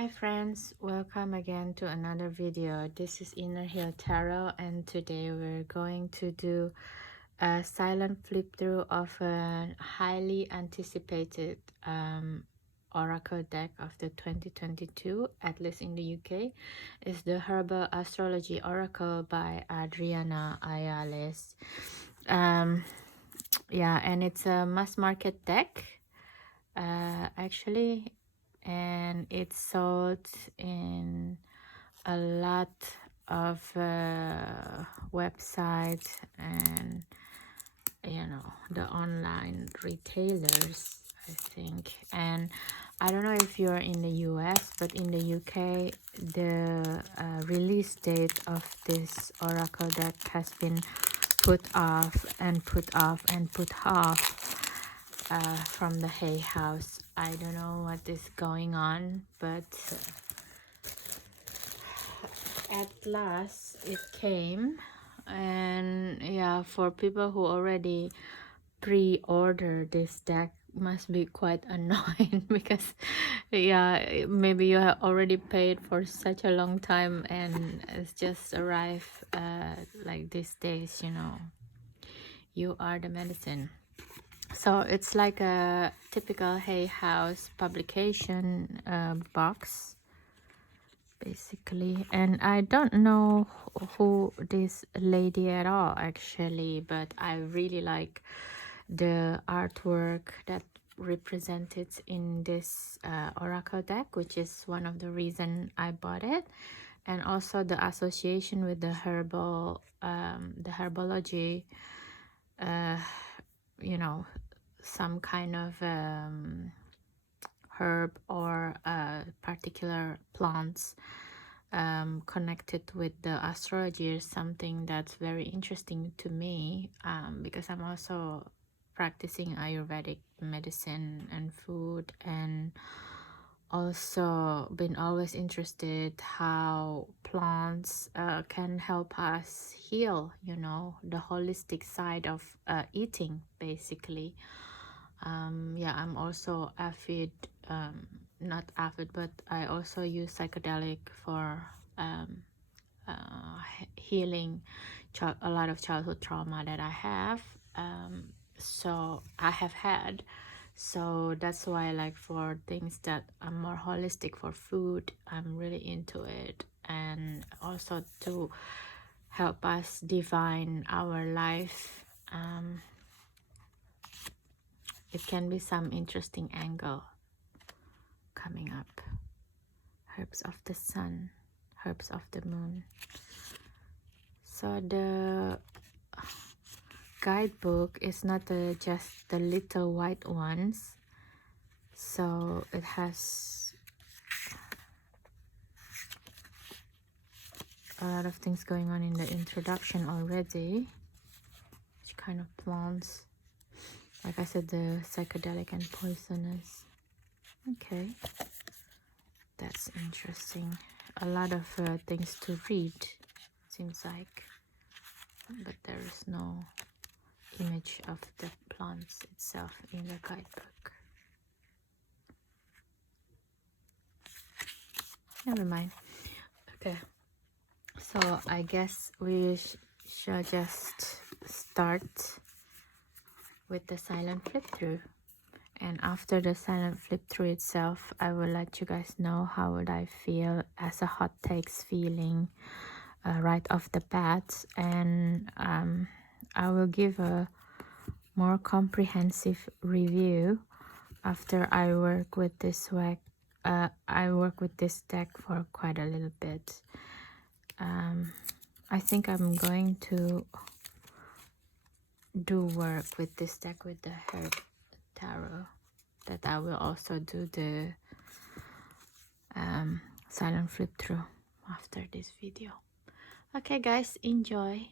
Hi friends, welcome again to another video. This is Inner Hill Tarot, and today we're going to do a silent flip through of a highly anticipated oracle deck of the 2022, at least in the UK. It's the Herbal Astrology Oracle by Adriana Ayales. Yeah, and it's a mass market deck actually, and it's sold in a lot of websites and the online retailers, I think. And I don't know if you're in the US, but in the UK the release date of this oracle deck has been put off and put off and put off from the Hay House. I don't know what is going on, but at last it came. And yeah, for people who already pre-order this deck must be quite annoying because yeah, maybe you have already paid for such a long time and it's just arrived like these days. You are the medicine. So it's like a typical Hay House publication box basically, and I don't know who this lady at all actually, but I really like the artwork that represented in this oracle deck, which is one of the reason I bought it, and also the association with the the herbology, some kind of herb or particular plants connected with the astrology is something that's very interesting to me, because I'm also practicing Ayurvedic medicine and food, and also been always interested how plants can help us heal, the holistic side of eating basically. Yeah, I'm also avid, not avid, but I also use psychedelic for healing a lot of childhood trauma that I have, so I have had. So that's why, like, for things that are more holistic, for food, I'm really into it, and also to help us divine our life. It can be some interesting angle coming up. Herbs of the sun, herbs of the moon. So the guidebook is not just the little white ones. So it has a lot of things going on in the introduction already. Which kind of plants? Like I said, the psychedelic and poisonous. Okay, that's interesting. A lot of things to read, seems like, but there is no image of the plants itself in the guidebook. Never mind. Okay, so I guess we shall just start with the silent flip through. And after the silent flip through itself, I will let you guys know how would I feel as a hot takes feeling right off the bat. And I will give a more comprehensive review after I work with this deck for quite a little bit. I think I'm going to do work with this deck with the Herb Tarot, that I will also do the silent flip through after this video. Okay guys, enjoy.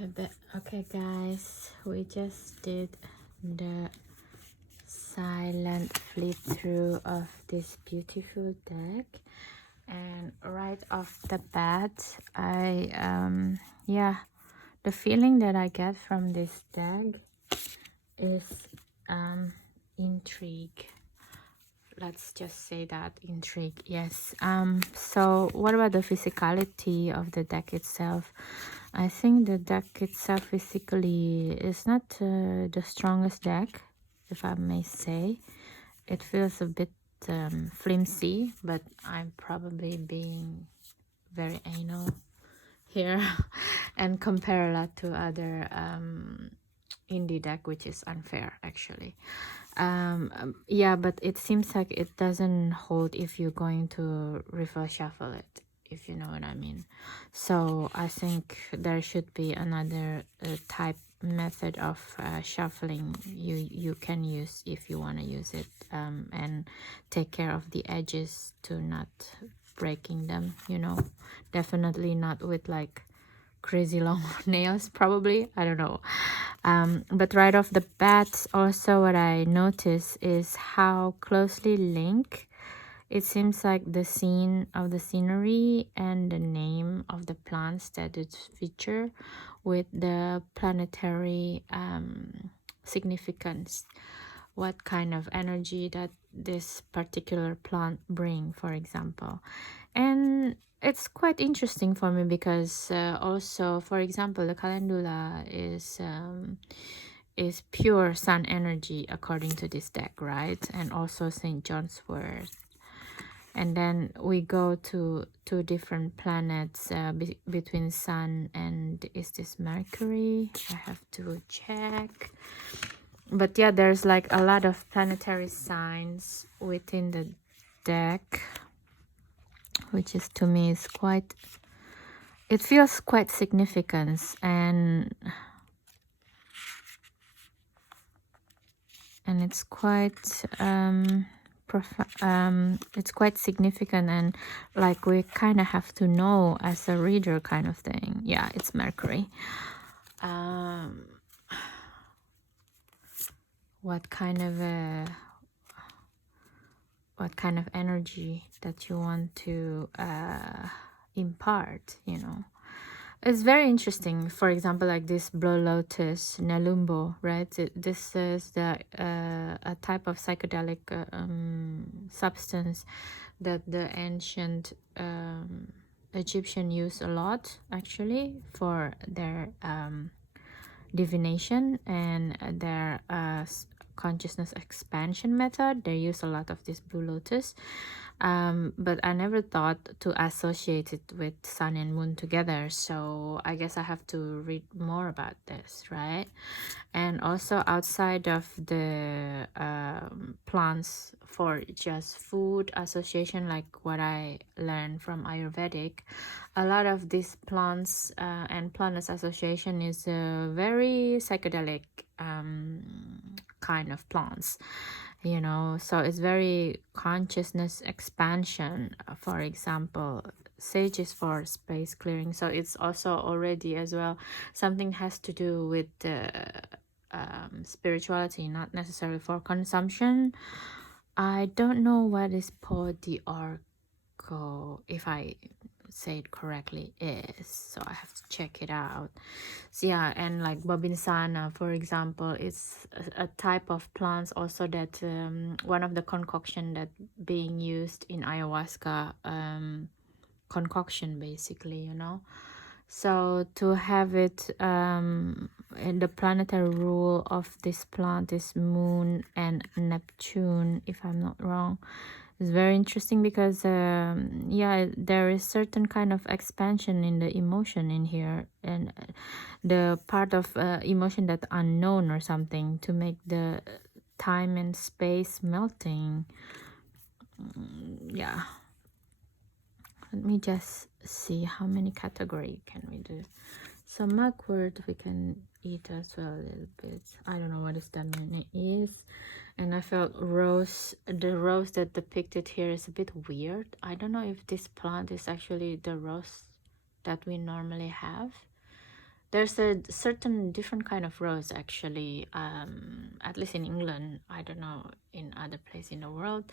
Okay, guys, we just did the silent flip through of this beautiful deck, and right off the bat, yeah, the feeling that I get from this deck is intrigue. Let's just say that, intrigue. Yes. So what about the physicality of the deck itself? I think the deck itself physically is not the strongest deck, if I may say. It feels a bit flimsy, but I'm probably being very anal here and compare a lot to other indie deck, which is unfair actually. Yeah, but it seems like it doesn't hold if you're going to reverse shuffle it, if you know what I mean. So I think there should be another type method of shuffling you can use if you want to use it, and take care of the edges to not breaking them, you know. Definitely not with like crazy long nails, probably, I don't know. But right off the bat, also what I notice is how closely linked it seems like the scene of the scenery and the name of the plants that it feature with the planetary significance, what kind of energy that this particular plant bring, for example. And it's quite interesting for me because also, for example, the calendula is pure sun energy according to this deck, right? And also St. John's wort. And then we go to two different planets between sun and, is this Mercury? I have to check. But yeah, there's like a lot of planetary signs within the deck, which is, to me, is quite, it feels quite significant, and it's quite it's quite significant, and like we kind of have to know as a reader kind of thing. Yeah, it's Mercury. What kind of energy that you want to impart, you know. It's very interesting. For example, like this Blue Lotus Nelumbo, right? This is the a type of psychedelic substance that the ancient Egyptian used a lot, actually, for their divination and their consciousness expansion method. They use a lot of this Blue Lotus, but I never thought to associate it with sun and moon together, so I guess I have to read more about this, right? And also, outside of the plants for just food association, like what I learned from Ayurvedic, a lot of these plants and planets association is a very psychedelic kind of plants, you know. So it's very consciousness expansion. For example, sage is for space clearing, so it's also already as well something has to do with the spirituality, not necessarily for consumption. I don't know what is Podiarco, if I say it correctly, is, so I have to check it out. So yeah, and like Babinsana, for example, it's a type of plants also that one of the concoction that being used in ayahuasca concoction, basically, you know. So to have it in the planetary rule of this plant is Moon and Neptune, if I'm not wrong. It's very interesting because yeah, there is certain kind of expansion in the emotion in here, and the part of emotion that unknown or something to make the time and space melting. Yeah, let me just see how many category can we do. So mugwort we can eat as well a little bit. I don't know what is that meaning is. And I felt rose, the rose that depicted here is a bit weird. I don't know if this plant is actually the rose that we normally have. There's a certain different kind of rose actually, at least in England. I don't know in other place in the world,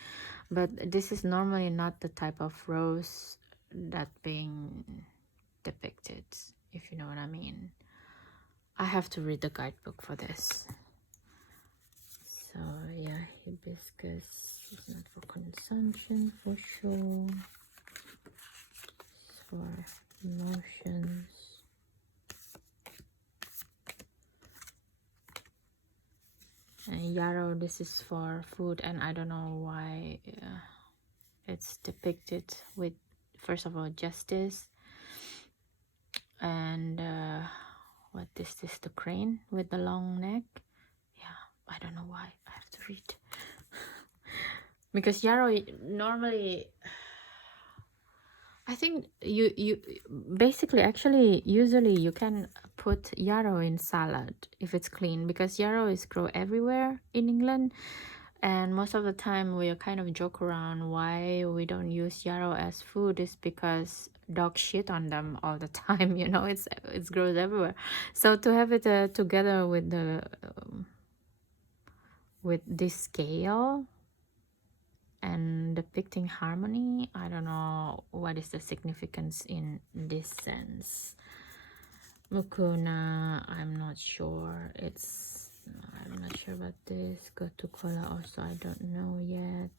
but this is normally not the type of rose that being depicted, if you know what I mean. I have to read the guidebook for this. So yeah, hibiscus is not for consumption for sure. It's for emotions. And yarrow, this is for food, and I don't know why it's depicted with, first of all, justice, and what is this, the crane with the long neck. Yeah, I don't know why. I have to read. Because yarrow normally, I think you basically, actually, usually you can put yarrow in salad if it's clean, because yarrow is grow everywhere in England, and most of the time we kind of joke around why we don't use yarrow as food is because dogs shit on them all the time. You know, it grows everywhere. So to have it together with the with this scale and depicting harmony, I don't know what is the significance in this sense. Mukuna, I'm not sure. I'm not sure about this. Go to Kola also, I don't know yet.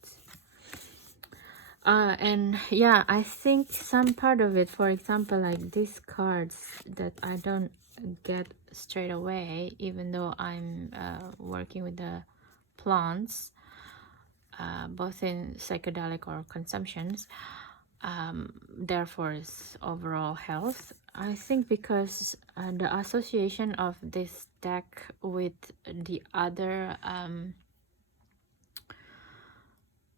And yeah, I think some part of it, for example, like these cards that I don't get straight away, even though I'm working with the plants, both in psychedelic or consumptions, therefore is overall health. I think because the association of this deck with the other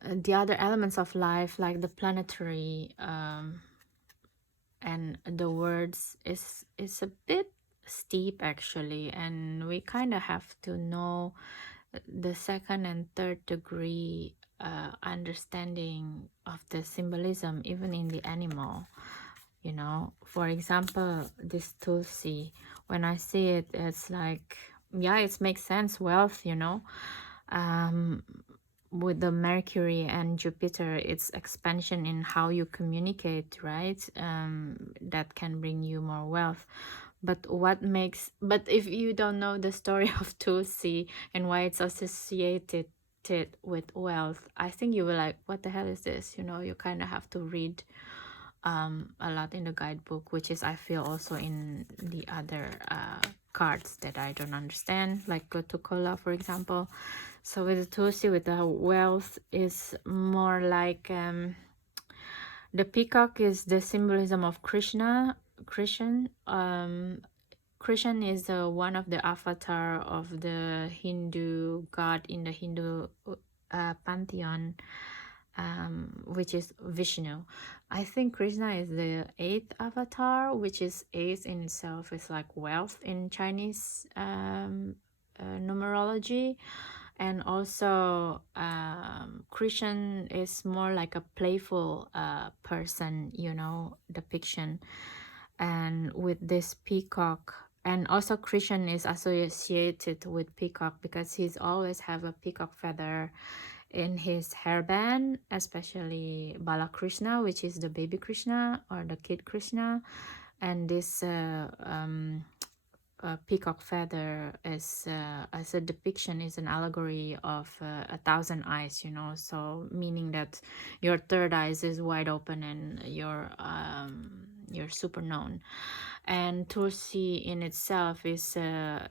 elements of life, like the planetary and the words, is a bit steep actually, and we kind of have to know the second and third degree understanding of the symbolism even in the animal. You know, for example, this tulsi, when I see it, it's like, yeah, it makes sense, wealth, you know. With the Mercury and Jupiter, it's expansion in how you communicate, right? That can bring you more wealth. But if you don't know the story of Tulsi and why it's associated with wealth, I think you will like, what the hell is this? You know, you kind of have to read a lot in the guidebook, which is, I feel, also in the other cards that I don't understand, like Gotukola, for example. So with the Tulsi, with the wealth, is more like the peacock is the symbolism of Krishna. Krishna is one of the avatar of the Hindu god in the Hindu pantheon, which is Vishnu. I think Krishna is the 8th avatar, which is 8 in itself is like wealth in Chinese numerology. And also Krishna is more like a playful person, you know, depiction. And with this peacock, and also Krishna is associated with peacock because he's always have a peacock feather in his hairband, especially Balakrishna, which is the baby Krishna or the kid Krishna. And this peacock feather is as a depiction, is an allegory of 1,000 eyes, you know, so meaning that your third eyes is wide open and you're super known. And Tulsi in itself is a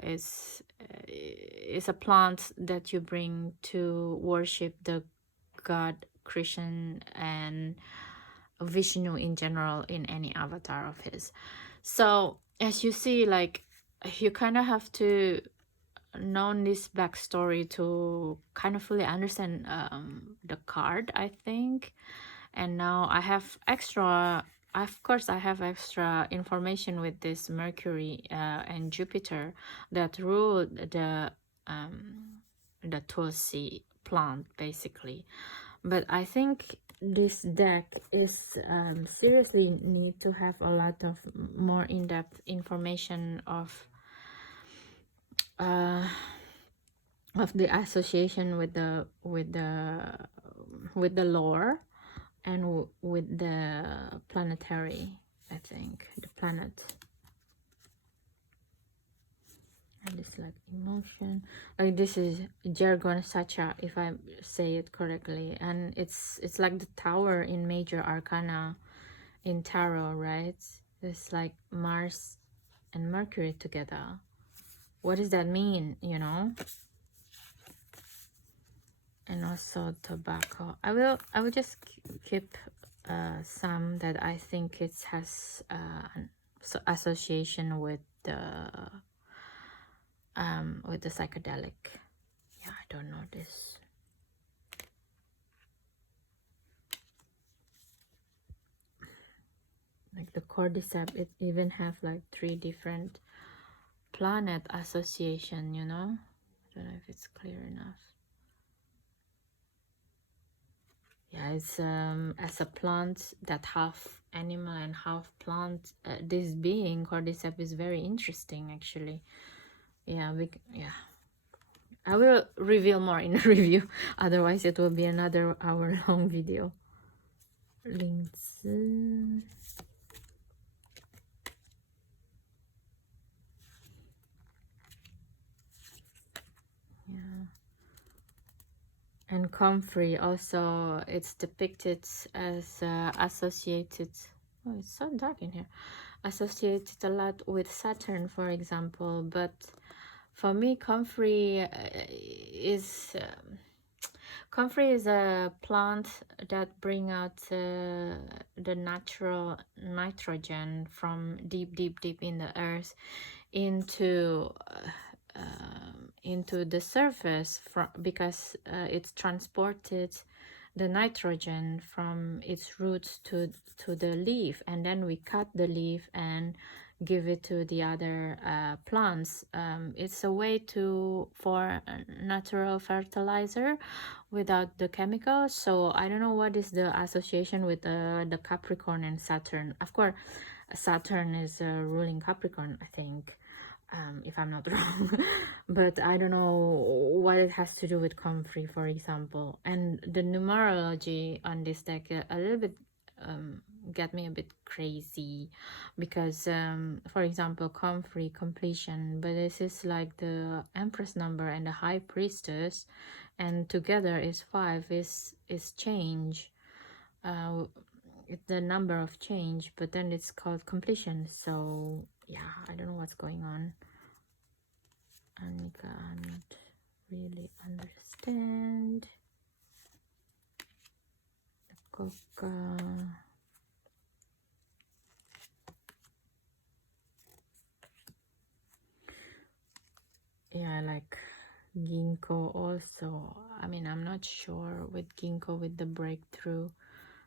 plant that you bring to worship the god Krishna and Vishnu in general in any avatar of his. So as you see, like, you kind of have to know this backstory to kind of fully understand the card, I think. And now I have extra, of course I have extra information with this Mercury and Jupiter that rule the Tulsi plant basically. But I think this deck is seriously need to have a lot of more in-depth information uh, of the association with the lore and with the planetary, I think, the planet. And it's like emotion, like this is jargon sacha, if I say it correctly, and it's like the tower in major arcana in tarot, right? It's like Mars and Mercury together. What does that mean, you know? And also tobacco. I will just keep some that I think it has association with the psychedelic. Yeah, I don't know this. Like the cordyceps, it even have like 3 different planet association, you know? I don't know if it's clear enough. Yeah, it's as a plant that half animal and half plant, this being cordyceps is very interesting actually. Yeah, yeah. I will reveal more in a review, otherwise it will be another hour-long video. Links. Yeah. And comfrey also, it's depicted as associated. Oh, it's so dark in here. Associated a lot with Saturn, for example. But for me, comfrey is comfrey is a plant that bring out the natural nitrogen from deep in the earth into the surface, because it's transported the nitrogen from its roots to the leaf, and then we cut the leaf and give it to the other plants. It's a way for natural fertilizer without the chemicals. So I don't know what is the association with the Capricorn and Saturn. Of course, Saturn is ruling Capricorn, I think, if I'm not wrong. But I don't know what it has to do with comfrey, for example. And the numerology on this deck a little bit get me a bit crazy, because for example, comfrey, completion, but this is like the Empress number and the High Priestess, and together is 5, is change. It's the number of change, but then it's called completion. So yeah, I don't know what's going on. And we can't really understand the coca. Yeah, like ginkgo also. I mean, I'm not sure with ginkgo with the breakthrough,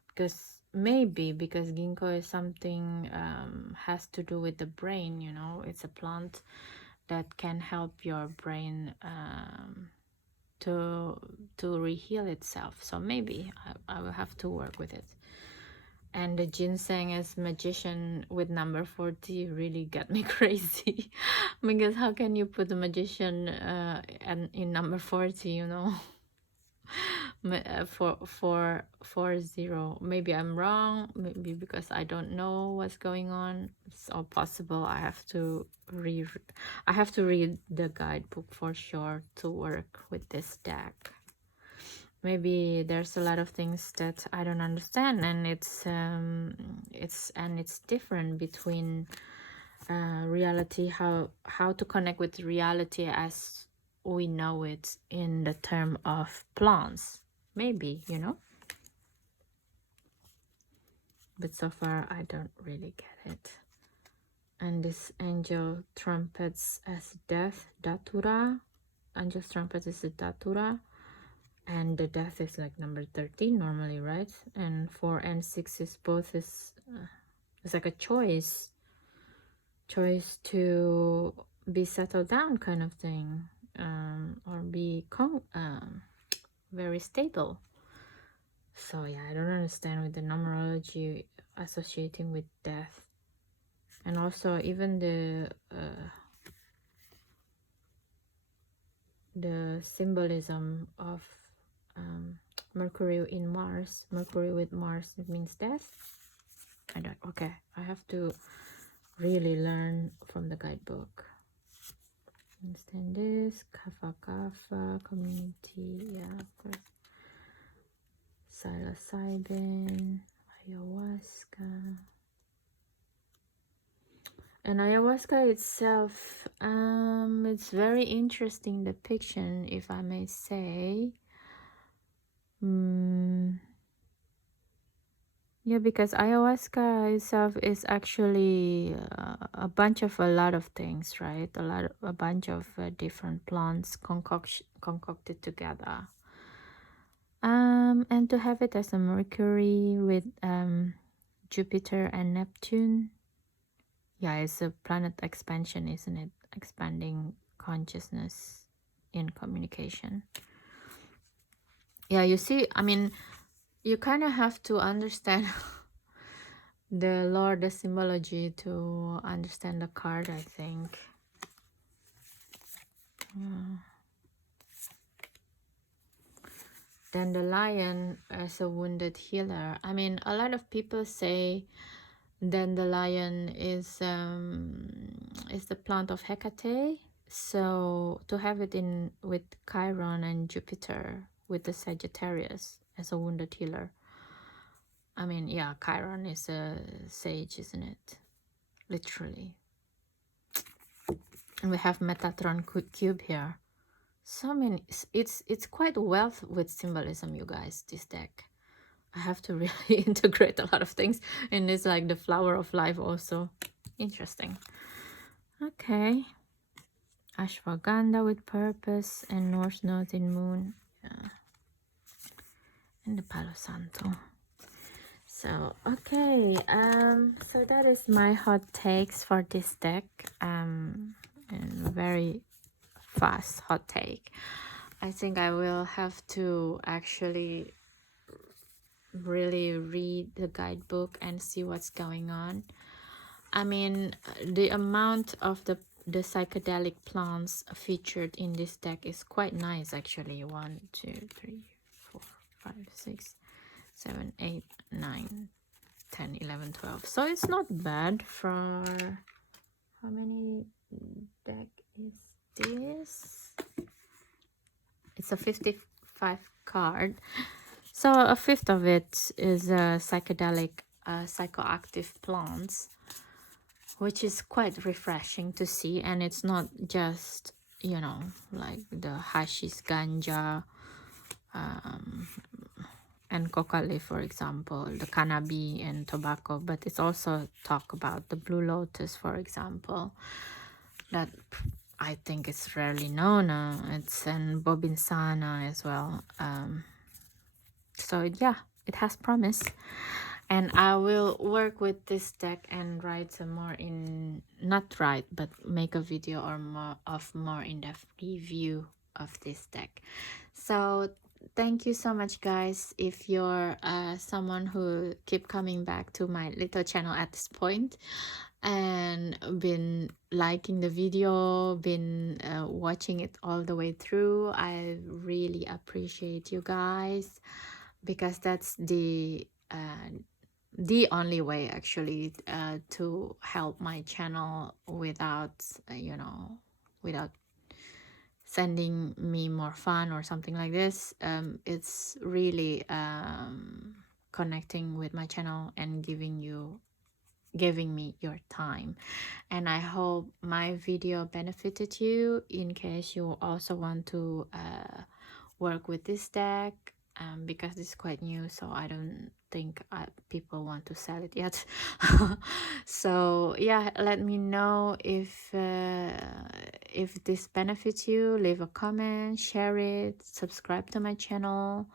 because maybe because ginkgo is something has to do with the brain, you know. It's a plant that can help your brain to reheal itself. So maybe I will have to work with it. And the ginseng as magician with number 40 really got me crazy. Because how can you put a magician in number 40, you know? For 0. Maybe I'm wrong, maybe because I don't know what's going on. It's all possible. I have to read the guidebook for sure to work with this deck. Maybe there's a lot of things that I don't understand, and it's different between reality, how to connect with reality as we know it in the term of plants, maybe, you know. But so far I don't really get it. And this angel trumpets as death, datura. Angel's trumpet is a datura, and the death is like number 13 normally, right? And 4 and 6 is both is it's like a choice to be settled down kind of thing, or be very stable. So yeah, I don't understand with the numerology associating with death, and also even the symbolism of um, Mercury in Mars. Mercury with Mars, it means death. I don't. Okay, I have to really learn from the guidebook. Understand this. Kapha Kapha community. Yeah, of course. Psilocybin, ayahuasca. And ayahuasca itself, it's very interesting depiction, if I may say. Yeah, because ayahuasca itself is actually a bunch of a lot of things, right? A bunch of different plants concocted together. And to have it as a Mercury with Jupiter and Neptune. Yeah, it's a planet expansion, isn't it? Expanding consciousness in communication. Yeah, you see, I mean, you kind of have to understand the lore, the symbology to understand the card, I think. Yeah. Then the lion as a wounded healer. I mean, a lot of people say then the lion is the plant of Hecate. So to have it in with Chiron and Jupiter with the Sagittarius as a wounded healer. I mean, yeah, Chiron is a sage, isn't it? Literally. And we have Metatron cube here. So many. It's quite wealth with symbolism, you guys. This deck. I have to really integrate a lot of things, and it's like the flower of life also. Interesting. Okay. Ashwagandha with purpose and North Northern Moon. Yeah. And the Palo Santo. So okay, so that is my hot takes for this deck. And very fast hot take. I think I will have to actually really read the guidebook and see what's going on. I mean, the amount of the psychedelic plants featured in this deck is quite nice actually. 1, 2, 3, 4, 5, 6, 7, 8, 9, 10, 11, 12. So it's not bad for how many deck is this? It's a 55 card. So a fifth of it is psychedelic psychoactive plants, which is quite refreshing to see. And it's not just, you know, like the hashish, ganja, and coca leaf, for example, the cannabis and tobacco, but it's also talk about the blue lotus, for example, that I think it's rarely known. It's in bobinsana as well. So yeah, it has promise, and I will work with this deck and write some more not write, but make a video or more in-depth review of this deck. So thank you so much, guys. If you're someone who keep coming back to my little channel at this point and been liking the video, been watching it all the way through, I really appreciate you guys, because that's the only way actually to help my channel without without sending me more fun or something like this. It's really connecting with my channel and giving me your time. And I hope my video benefited you in case you also want to work with this deck, because it's quite new, so I don't think people want to sell it yet. So yeah, let me know if this benefits you. Leave a comment, share it, subscribe to my channel,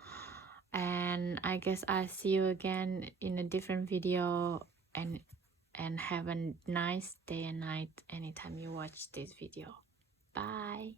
and I guess I'll see you again in a different video. And have a nice day and night anytime you watch this video. Bye.